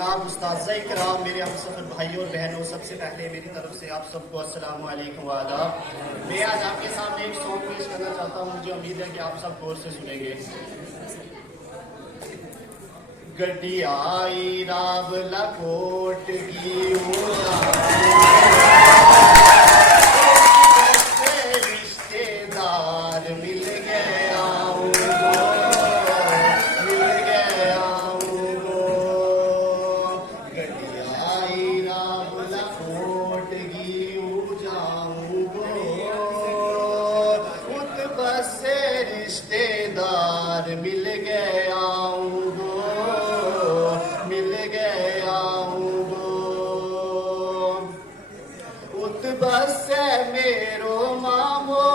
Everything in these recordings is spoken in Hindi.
जनाब उस्ताद-ए-किराम, मेरे हमसफर भाई और बहनों, सबसे पहले मेरी तरफ से आप सबको अस्सलाम वालेकुम व आदाब। मैं आज आपके सामने एक सॉन्ग पेश करना चाहता हूँ। मुझे उम्मीद है कि आप सब गौर से सुनेंगे। गड्डी आई रावला कोट की रिश्तेदार मिल गया रिश्तेदार मिल गया मिल गया उत बस मेरो मामो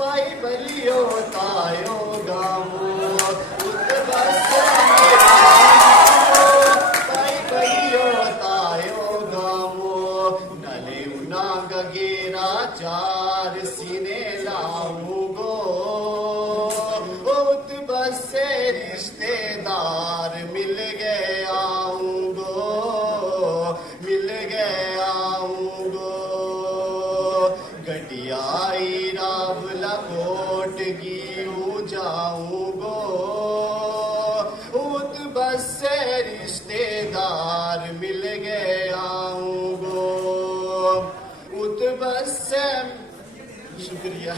भाई बलियो तायो गामो उत बस भाई बलियो तायो गामो नले उना गगेरा चार सीने लाऊंगो से रिश्तेदार मिल गया मिल गया गडियाई रावला कोट की जाऊंगो उत बस से रिश्तेदार मिल गया उत बस से शुक्रिया।